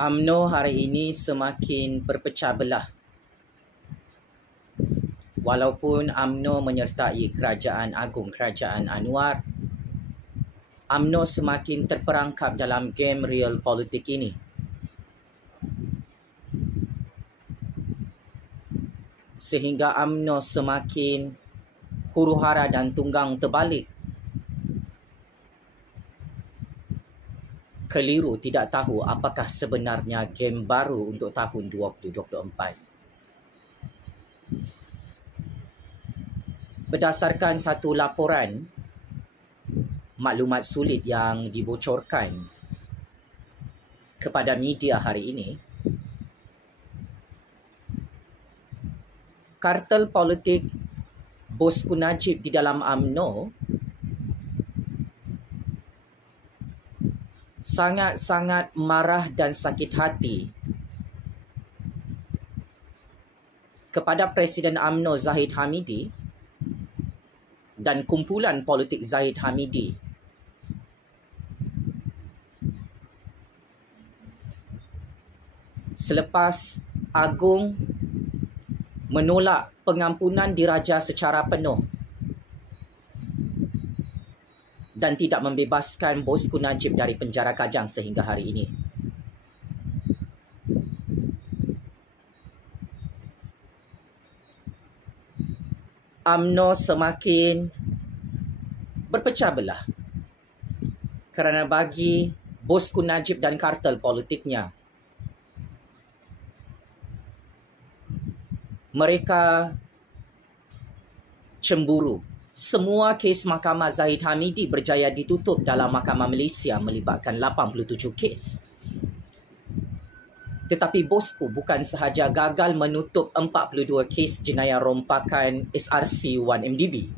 UMNO hari ini semakin berpecah belah. Walaupun UMNO menyertai Kerajaan Agung Kerajaan Anwar, UMNO semakin terperangkap dalam game real politik ini. Sehingga UMNO semakin huru-hara dan tunggang terbalik. Keliru tidak tahu apakah sebenarnya game baru untuk tahun 2024. Berdasarkan satu laporan maklumat sulit yang dibocorkan kepada media hari ini, kartel politik Bosku Najib di dalam UMNO sangat-sangat marah dan sakit hati kepada Presiden UMNO Zahid Hamidi dan kumpulan politik Zahid Hamidi selepas Agung menolak pengampunan diraja secara penuh dan tidak membebaskan Bosku Najib dari penjara Kajang sehingga hari ini. UMNO semakin berpecah belah kerana bagi Bosku Najib dan kartel politiknya, mereka cemburu. Semua kes Mahkamah Zahid Hamidi berjaya ditutup dalam Mahkamah Malaysia melibatkan 87 kes. Tetapi Bosku bukan sahaja gagal menutup 42 kes jenayah rompakan SRC-1MDB.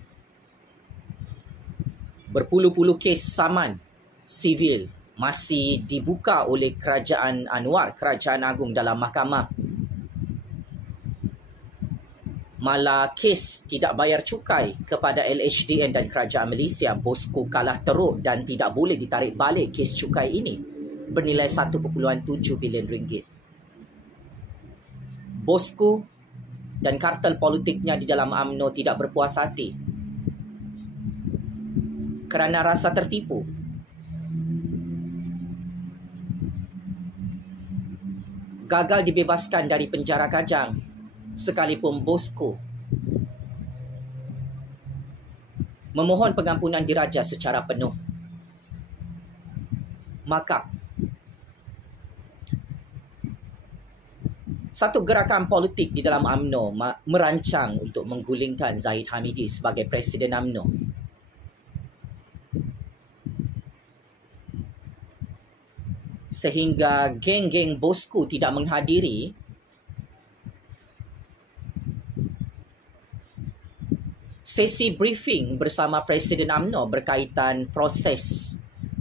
Berpuluh-puluh kes saman sivil masih dibuka oleh Kerajaan Anwar, Kerajaan Agung dalam mahkamah. Malah kes tidak bayar cukai kepada LHDN dan Kerajaan Malaysia, Bosku kalah teruk dan tidak boleh ditarik balik kes cukai ini bernilai 1.7 bilion ringgit. Bosku dan kartel politiknya di dalam UMNO tidak berpuas hati kerana rasa tertipu. Gagal dibebaskan dari penjara Kajang sekalipun Bosku memohon pengampunan diraja secara penuh. Maka satu gerakan politik di dalam UMNO merancang untuk menggulingkan Zahid Hamidi sebagai Presiden UMNO. Sehingga geng-geng Bosku tidak menghadiri sesi briefing bersama Presiden UMNO berkaitan proses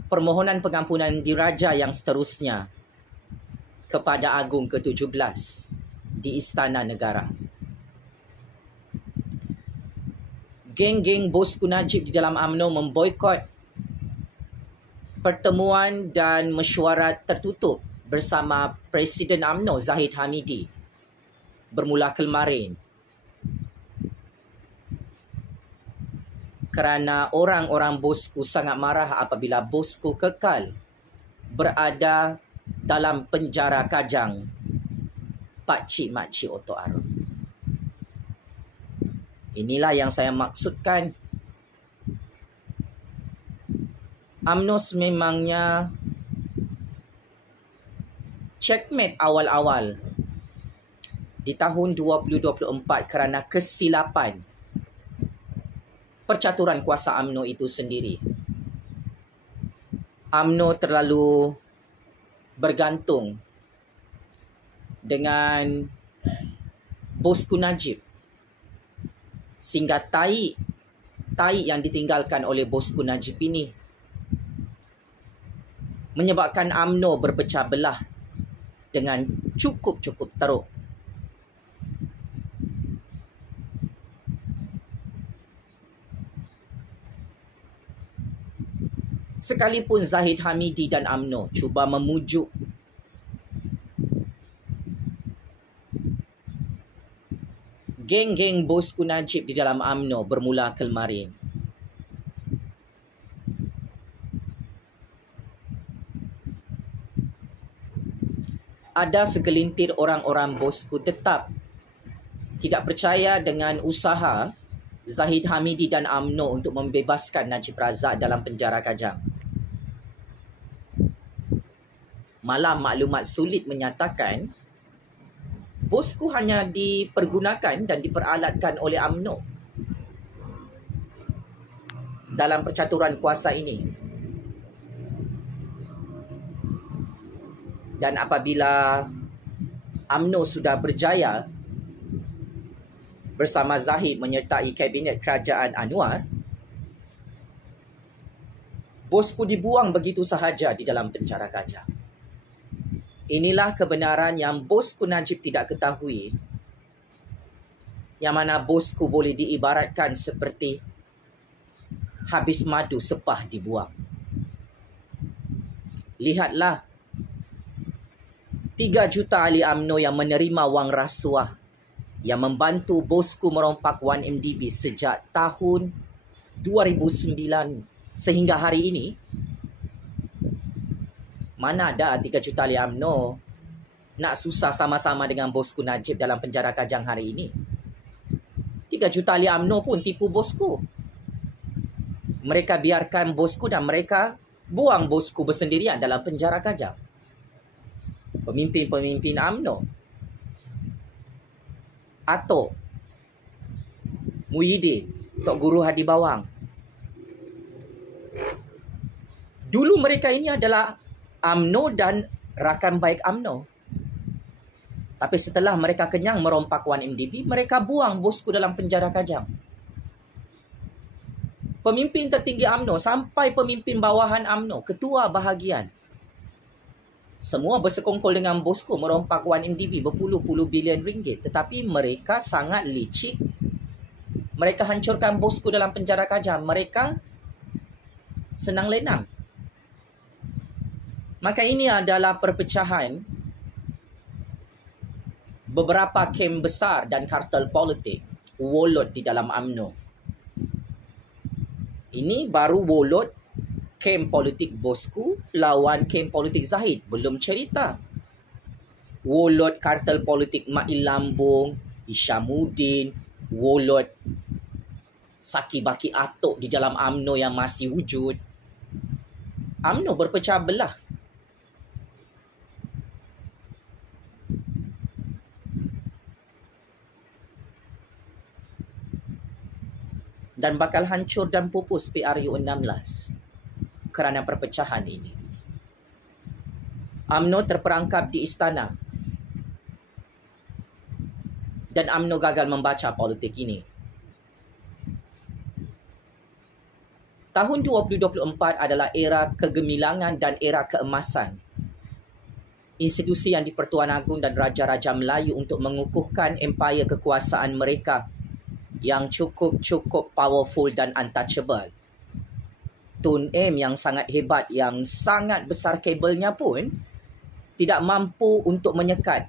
permohonan pengampunan diraja yang seterusnya kepada Agung ke-17 di Istana Negara. Geng-geng Bosku Najib di dalam UMNO memboikot pertemuan dan mesyuarat tertutup bersama Presiden UMNO Zahid Hamidi bermula kemarin, kerana orang-orang Bosku sangat marah apabila Bosku kekal berada dalam penjara Kajang pakcik-makcik Oto Arum. Inilah yang saya maksudkan. UMNO memangnya checkmate awal-awal di tahun 2024 kerana kesilapan percaturan kuasa UMNO itu sendiri. UMNO terlalu bergantung dengan Bosku Najib sehingga tai yang ditinggalkan oleh Bosku Najib ini menyebabkan UMNO berpecah belah dengan cukup teruk. Sekalipun Zahid Hamidi dan UMNO cuba memujuk geng-geng bosku Najib di dalam UMNO bermula kemarin. Ada segelintir orang-orang bosku tetap tidak percaya dengan usaha Zahid Hamidi dan UMNO untuk membebaskan Najib Razak dalam penjara Kajang. Malah maklumat sulit menyatakan bosku hanya dipergunakan dan diperalatkan oleh UMNO dalam percaturan kuasa ini. Dan apabila UMNO sudah berjaya bersama Zahid menyertai Kabinet Kerajaan Anwar, bosku dibuang begitu sahaja di dalam penjara Kajang. Inilah kebenaran yang bosku Najib tidak ketahui, yang mana bosku boleh diibaratkan seperti habis madu sepah dibuang. Lihatlah 3 juta ahli UMNO yang menerima wang rasuah yang membantu bosku merompak 1MDB sejak tahun 2009 sehingga hari ini. Mana ada 3 juta ahli UMNO nak susah sama-sama dengan bosku Najib dalam penjara Kajang hari ini. 3 juta ahli UMNO pun tipu bosku. Mereka biarkan bosku dan mereka buang bosku bersendirian dalam penjara Kajang. Pemimpin-pemimpin UMNO, Atok, Muhyiddin, Tok Guru Hadi Bawang. Dulu mereka ini adalah UMNO dan rakan baik UMNO. Tapi setelah mereka kenyang merompak 1MDB, mereka buang bosku dalam penjara Kajang. Pemimpin tertinggi UMNO sampai pemimpin bawahan UMNO, ketua bahagian, semua bersekongkol dengan bosku merompak 1MDB berpuluh-puluh bilion ringgit. Tetapi mereka sangat licik. Mereka hancurkan bosku dalam penjara Kajang. Mereka senang lenang. Maka ini adalah perpecahan beberapa kem besar dan kartel politik wolot di dalam UMNO. Ini baru wolot kem politik bosku lawan kem politik Zahid. Belum cerita wolot kartel politik Mail Lambung, Hishamuddin, wolot Saki Baki Atok di dalam UMNO yang masih wujud. UMNO berpecah belah. Dan bakal hancur dan pupus PRU 16 kerana perpecahan ini. UMNO terperangkap di istana dan UMNO gagal membaca politik ini. Tahun 2024 adalah era kegemilangan dan era keemasan institusi yang di-Pertuan Agong dan Raja-Raja Melayu untuk mengukuhkan empayar kekuasaan mereka yang cukup powerful dan untouchable. Tun M yang sangat hebat, yang sangat besar kabelnya pun tidak mampu untuk menyekat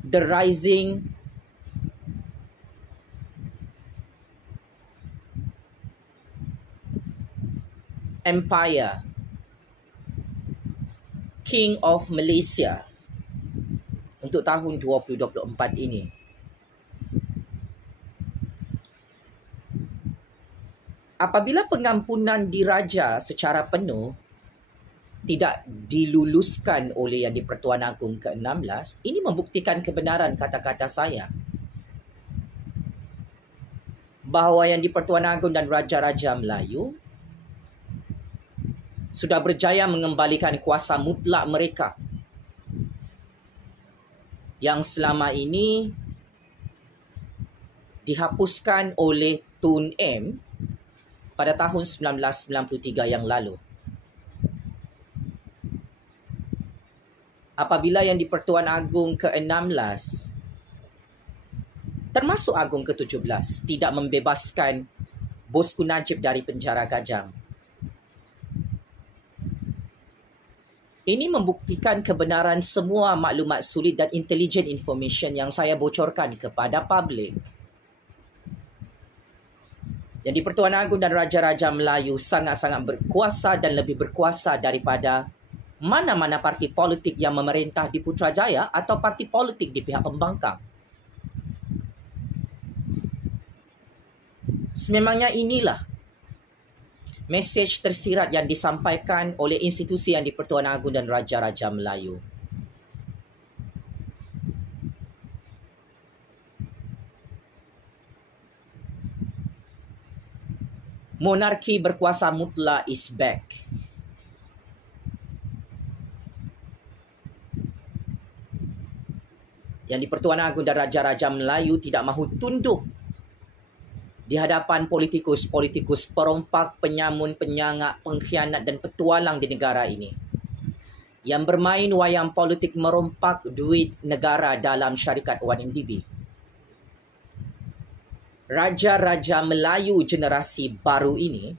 the rising empire, King of Malaysia untuk tahun 2024 ini. Apabila pengampunan diraja secara penuh tidak diluluskan oleh Yang di-Pertuan Agong ke-16, ini membuktikan kebenaran kata-kata saya bahawa Yang di-Pertuan Agong dan Raja-Raja Melayu sudah berjaya mengembalikan kuasa mutlak mereka yang selama ini dihapuskan oleh Tun M pada tahun 1993 yang lalu. Apabila Yang di-Pertuan Agong ke-16 termasuk Agong ke-17 tidak membebaskan bosku Najib dari penjara Kajang, Ini membuktikan kebenaran semua maklumat sulit dan intelligent information yang saya bocorkan kepada publik. Yang di-Pertuan Agong dan Raja-Raja Melayu sangat-sangat berkuasa dan lebih berkuasa daripada mana-mana parti politik yang memerintah di Putrajaya atau parti politik di pihak pembangkang. Sememangnya inilah mesej tersirat yang disampaikan oleh institusi yang di-Pertuan Agong dan Raja-Raja Melayu. Monarki berkuasa mutlak is back. Yang di-Pertuan Agong dan Raja-Raja Melayu tidak mahu tunduk di hadapan politikus-politikus perompak, penyamun, penyangak, pengkhianat dan petualang di negara ini yang bermain wayang politik merompak duit negara dalam syarikat 1MDB. Raja-Raja Melayu generasi baru ini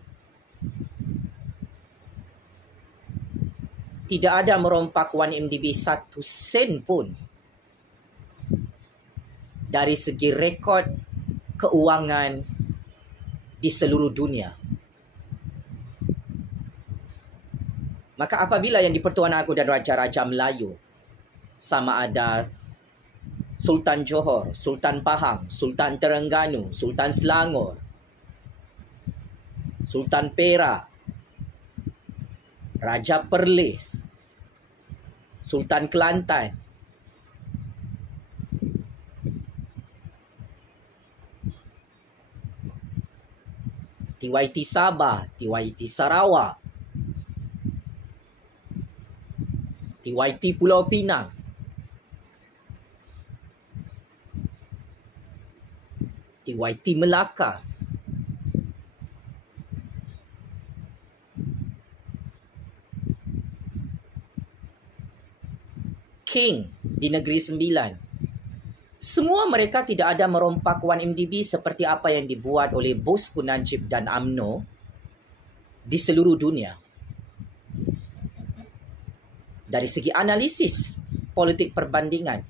tidak ada merompak 1MDB 1 sen pun dari segi rekod keuangan di seluruh dunia. Maka apabila yang di-Pertuan Agong dan Raja-Raja Melayu, sama ada Sultan Johor, Sultan Pahang, Sultan Terengganu, Sultan Selangor, Sultan Perak, Raja Perlis, Sultan Kelantan, TYT Sabah, TYT Sarawak, TYT Pulau Pinang, TYT Melaka, King di Negeri Sembilan. Semua mereka tidak ada merompak 1MDB seperti apa yang dibuat oleh Bosku Najib dan UMNO di seluruh dunia. Dari segi analisis politik perbandingan,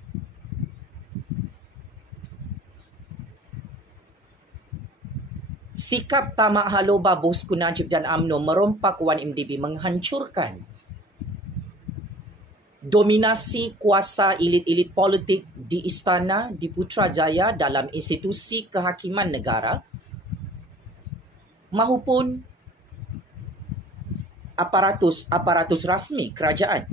sikap tamak haloba Bosku Najib dan UMNO merompak 1MDB menghancurkan dominasi kuasa elit-elit politik di istana, di Putrajaya dalam institusi kehakiman negara maupun aparatus rasmi kerajaan.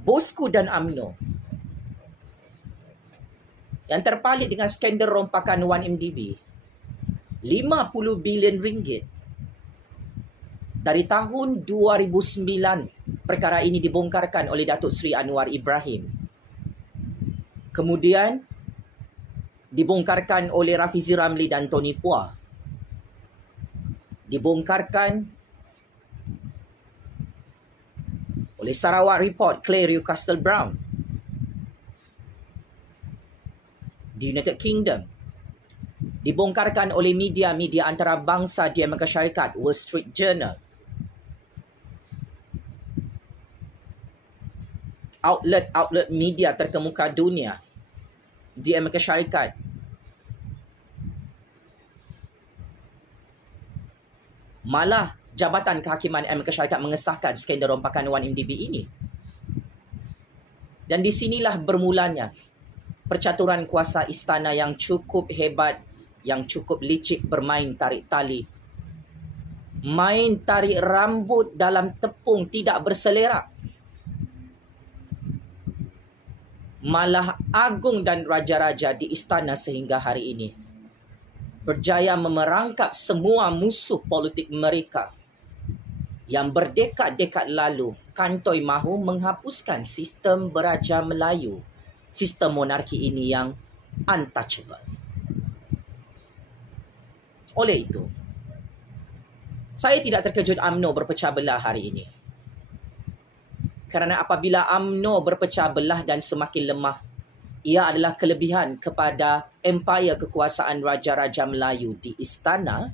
Bosku dan UMNO yang terpalit dengan skandal rompakan 1MDB 50 bilion ringgit. Dari tahun 2009, perkara ini dibongkarkan oleh Datuk Seri Anwar Ibrahim. Kemudian, dibongkarkan oleh Rafizi Ramli dan Tony Puah. Dibongkarkan oleh Sarawak Report, Claire Castle Brown. Di United Kingdom, dibongkarkan oleh media-media antarabangsa di Amerika Syarikat, Wall Street Journal. Outlet media terkemuka dunia di Amerika Syarikat. Malah Jabatan Kehakiman Amerika Syarikat mengesahkan skandal rompakan 1MDB ini. Dan di sinilah bermulanya percaturan kuasa istana yang cukup hebat, yang cukup licik bermain tarik tali. Main tarik rambut dalam tepung tidak berselerak. Malah agung dan raja-raja di istana sehingga hari ini berjaya memerangkap semua musuh politik mereka yang berdekad-dekad lalu kantoi mahu menghapuskan sistem beraja Melayu, sistem monarki ini yang untouchable. Oleh itu, saya tidak terkejut UMNO berpecah belah hari ini. Kerana apabila UMNO berpecah belah dan semakin lemah, ia adalah kelebihan kepada empayar kekuasaan Raja-Raja Melayu di istana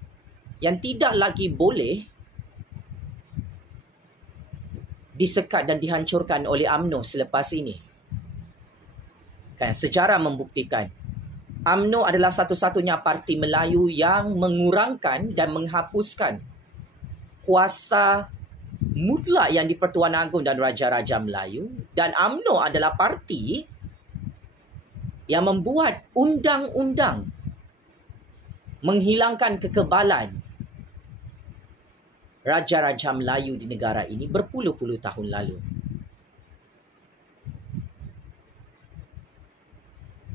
yang tidak lagi boleh disekat dan dihancurkan oleh UMNO selepas ini. Kan, sejarah membuktikan UMNO adalah satu-satunya parti Melayu yang mengurangkan dan menghapuskan kuasa mutlak yang di-Pertuan Agong dan Raja-Raja Melayu, dan UMNO adalah parti yang membuat undang-undang menghilangkan kekebalan Raja-Raja Melayu di negara ini berpuluh-puluh tahun lalu.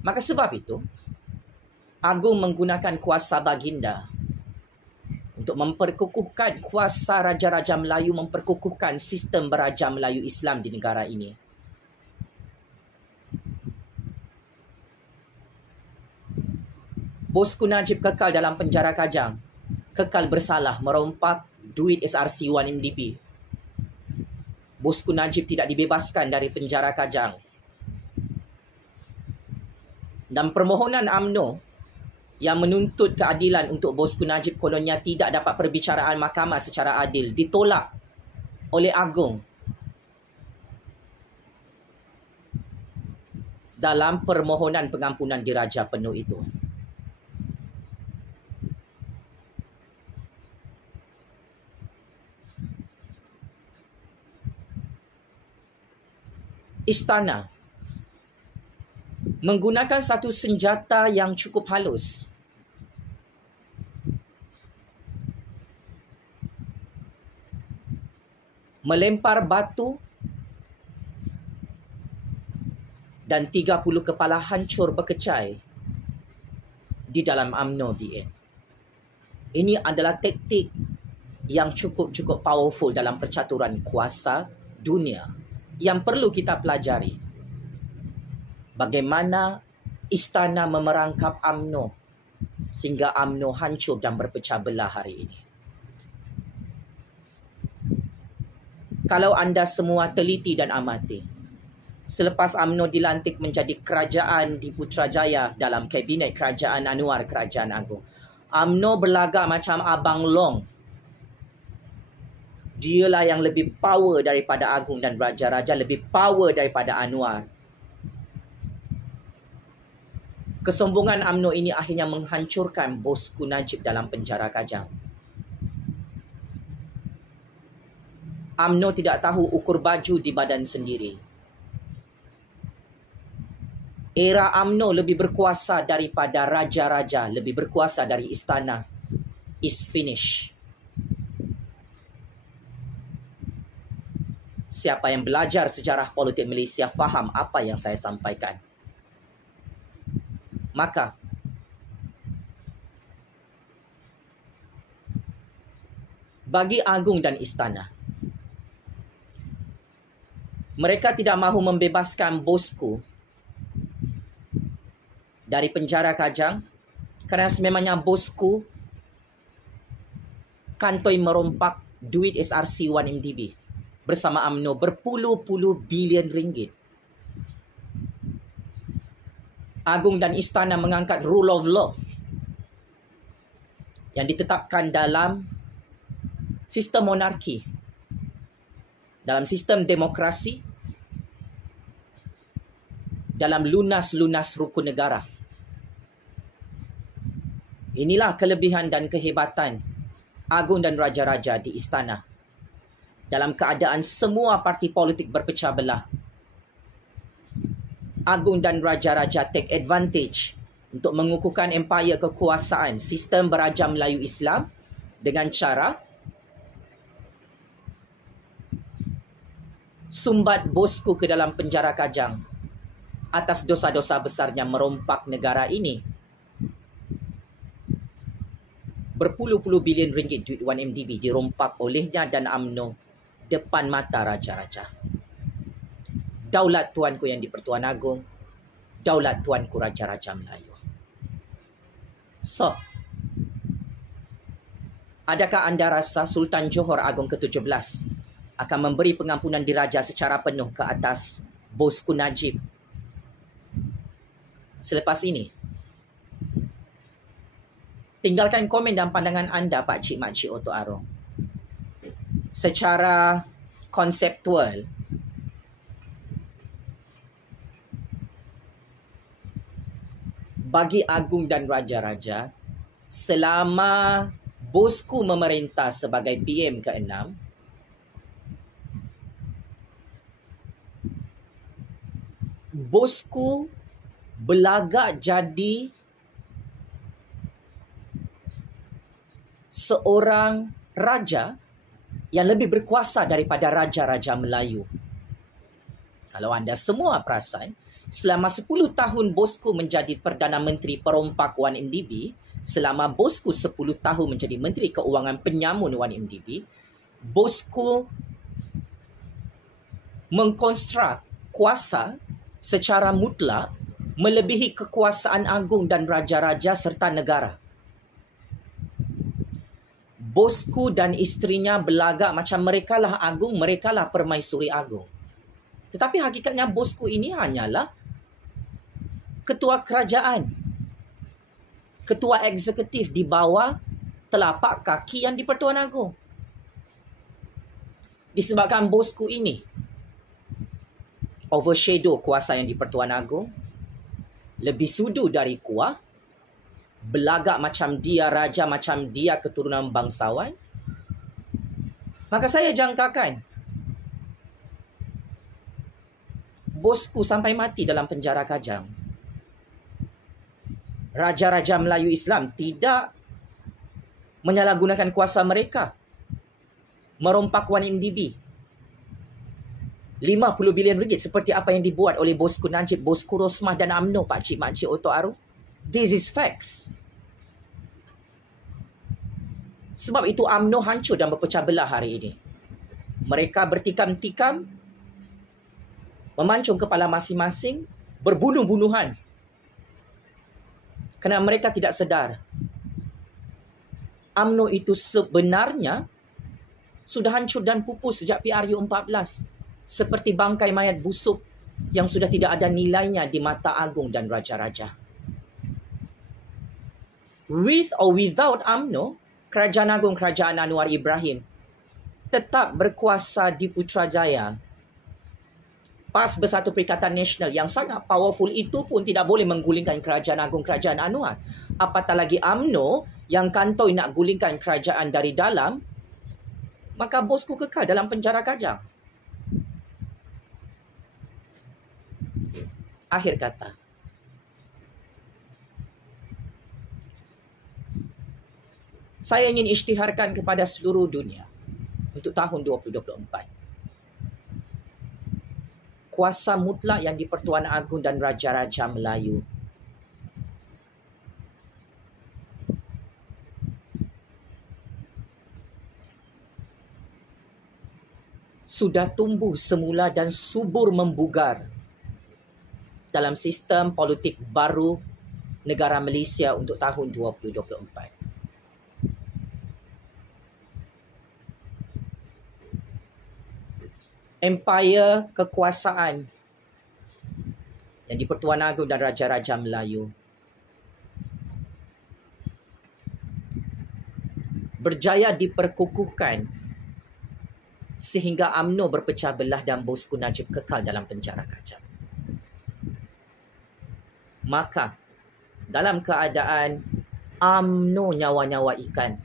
Maka sebab itu, Agong menggunakan kuasa baginda untuk memperkukuhkan kuasa Raja-Raja Melayu, memperkukuhkan sistem beraja Melayu Islam di negara ini. Bosku Najib kekal dalam penjara Kajang, kekal bersalah merompak duit SRC 1MDB. Bosku Najib tidak dibebaskan dari penjara Kajang. Dan permohonan UMNO yang menuntut keadilan untuk Bosku Najib kononnya tidak dapat perbicaraan mahkamah secara adil ditolak oleh Agong dalam permohonan pengampunan diraja penuh itu. Istana menggunakan satu senjata yang cukup halus. Melempar batu dan 30 kepala hancur berkecai di dalam UMNO DN. Ini adalah taktik yang cukup powerful dalam percaturan kuasa dunia yang perlu kita pelajari. Bagaimana istana memerangkap UMNO sehingga UMNO hancur dan berpecah belah hari ini. Kalau anda semua teliti dan amati, selepas UMNO dilantik menjadi kerajaan di Putrajaya dalam kabinet kerajaan Anwar Kerajaan Agong, UMNO berlagak macam Abang Long. Dialah yang lebih power daripada Agong dan Raja-Raja, lebih power daripada Anwar. Kesombongan UMNO ini akhirnya menghancurkan Bosku Najib dalam penjara Kajang. UMNO tidak tahu ukur baju di badan sendiri. Era UMNO lebih berkuasa daripada raja-raja, lebih berkuasa dari istana. Is finished. Siapa yang belajar sejarah politik Malaysia faham apa yang saya sampaikan. Maka bagi Agong dan istana, mereka tidak mahu membebaskan Bosku dari penjara Kajang kerana sememangnya Bosku kantoi merompak duit SRC 1MDB bersama UMNO berpuluh-puluh bilion ringgit. Agong dan istana mengangkat rule of law yang ditetapkan dalam sistem monarki, dalam sistem demokrasi, dalam lunas-lunas rukun negara. Inilah kelebihan dan kehebatan Agong dan Raja-Raja di istana. Dalam keadaan semua parti politik berpecah belah, Agong dan Raja-Raja take advantage untuk mengukuhkan empayar kekuasaan sistem beraja Melayu Islam dengan cara sumbat Bosku ke dalam penjara Kajang atas dosa-dosa besarnya merompak negara ini. Berpuluh-puluh bilion ringgit duit 1MDB dirompak olehnya dan UMNO depan mata raja-raja. Daulat tuanku yang di-Pertuan Agong, daulat tuanku Raja-Raja Melayu. So, adakah anda rasa Sultan Johor Agong ke-17 akan memberi pengampunan diraja secara penuh ke atas Bosku Najib? selepas ini. Tinggalkan komen dan pandangan anda, Pak Cik Mak Cik Oto Arong. Secara konseptual, bagi Agung dan Raja-Raja, selama bosku memerintah sebagai PM ke-6, bosku berlagak jadi seorang raja yang lebih berkuasa daripada raja-raja Melayu. Kalau anda semua perasan, selama 10 tahun bosku menjadi Perdana Menteri Perompak 1MDB, selama bosku 10 tahun menjadi Menteri Keuangan Penyamun 1MDB, bosku mengkonstruk kuasa secara mutlak melebihi kekuasaan agung dan raja-raja serta negara. Bosku dan isterinya berlagak macam merekalah agung, merekalah permaisuri agung. Tetapi hakikatnya bosku ini hanyalah ketua kerajaan, ketua eksekutif di bawah telapak kaki yang di-Pertuan Agong. Disebabkan bosku ini overshadow kuasa yang di-Pertuan Agong, lebih sudu dari kuah, berlagak macam dia raja, macam dia keturunan bangsawan, maka saya jangkakan bosku sampai mati dalam penjara Kajang. Raja-raja Melayu Islam tidak menyalahgunakan kuasa mereka merompak 1MDB 50 bilion ringgit seperti apa yang dibuat oleh bosku Najib, bosku Rosmah dan UMNO, Pak Cik Mak Cik Oto Arong. This is facts. Sebab itu UMNO hancur dan berpecah belah hari ini. Mereka bertikam-tikam, memancung kepala masing-masing, berbunuh-bunuhan. Kerana mereka tidak sedar. UMNO itu sebenarnya sudah hancur dan pupus sejak PRU 14. Seperti bangkai mayat busuk yang sudah tidak ada nilainya di mata agung dan raja-raja. With or without UMNO, Kerajaan Agung Kerajaan Anwar Ibrahim tetap berkuasa di Putrajaya. PAS Bersatu Perikatan Nasional yang sangat powerful itu pun tidak boleh menggulingkan Kerajaan Agung Kerajaan Anwar. Apatah lagi UMNO yang kantoi nak gulingkan kerajaan dari dalam, maka bosku kekal dalam penjara Kajang. Akhir kata, saya ingin isytiharkan kepada seluruh dunia untuk tahun 2024. Kuasa mutlak yang di-Pertuan Agong dan Raja-Raja Melayu sudah tumbuh semula dan subur membugar dalam sistem politik baru negara Malaysia untuk tahun 2024. Empire kekuasaan yang di-Pertuan Agong dan Raja-Raja Melayu berjaya diperkukuhkan sehingga UMNO berpecah belah dan bosku Najib kekal dalam penjara Kajang. Maka dalam keadaan UMNO nyawa-nyawa ikan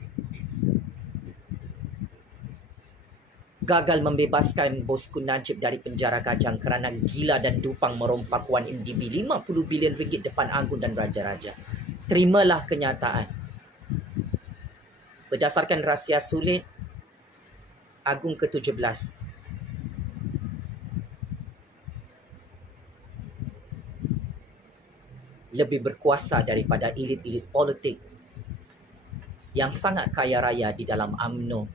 gagal membebaskan bosku Najib dari penjara Kajang kerana gila dan dupang merompak 1MDB 50 bilion ringgit depan agung dan raja-raja. Terimalah kenyataan. Berdasarkan rahsia sulit Agung ke-17, lebih berkuasa daripada elit-elit politik yang sangat kaya raya di dalam UMNO,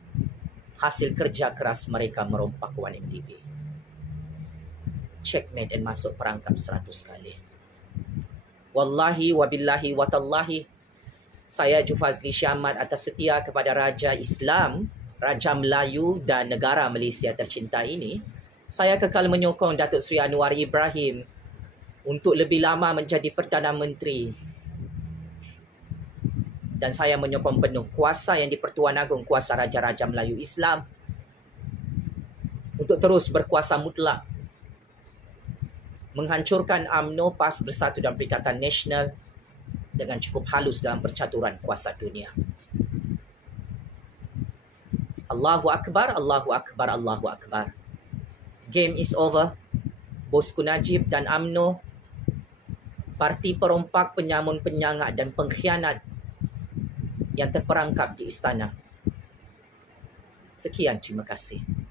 hasil kerja keras mereka merompak 1MDB. Checkmate dan masuk perangkap 100 kali. Wallahi wabillahi watallahi, saya Jufazli Syahmat atas setia kepada Raja Islam, Raja Melayu dan negara Malaysia tercinta ini, saya kekal menyokong Datuk Seri Anwar Ibrahim untuk lebih lama menjadi Perdana Menteri. Dan saya menyokong penuh kuasa yang di-Pertuan Agong, kuasa Raja-Raja Melayu Islam, untuk terus berkuasa mutlak, menghancurkan UMNO, PAS, Bersatu dan Perikatan Nasional dengan cukup halus dalam percaturan kuasa dunia. Allahu Akbar, Allahu Akbar, Allahu Akbar. Game is over. Bosku Najib dan UMNO, parti perompak, penyamun, penyangak dan pengkhianat yang terperangkap di istana. Sekian, terima kasih.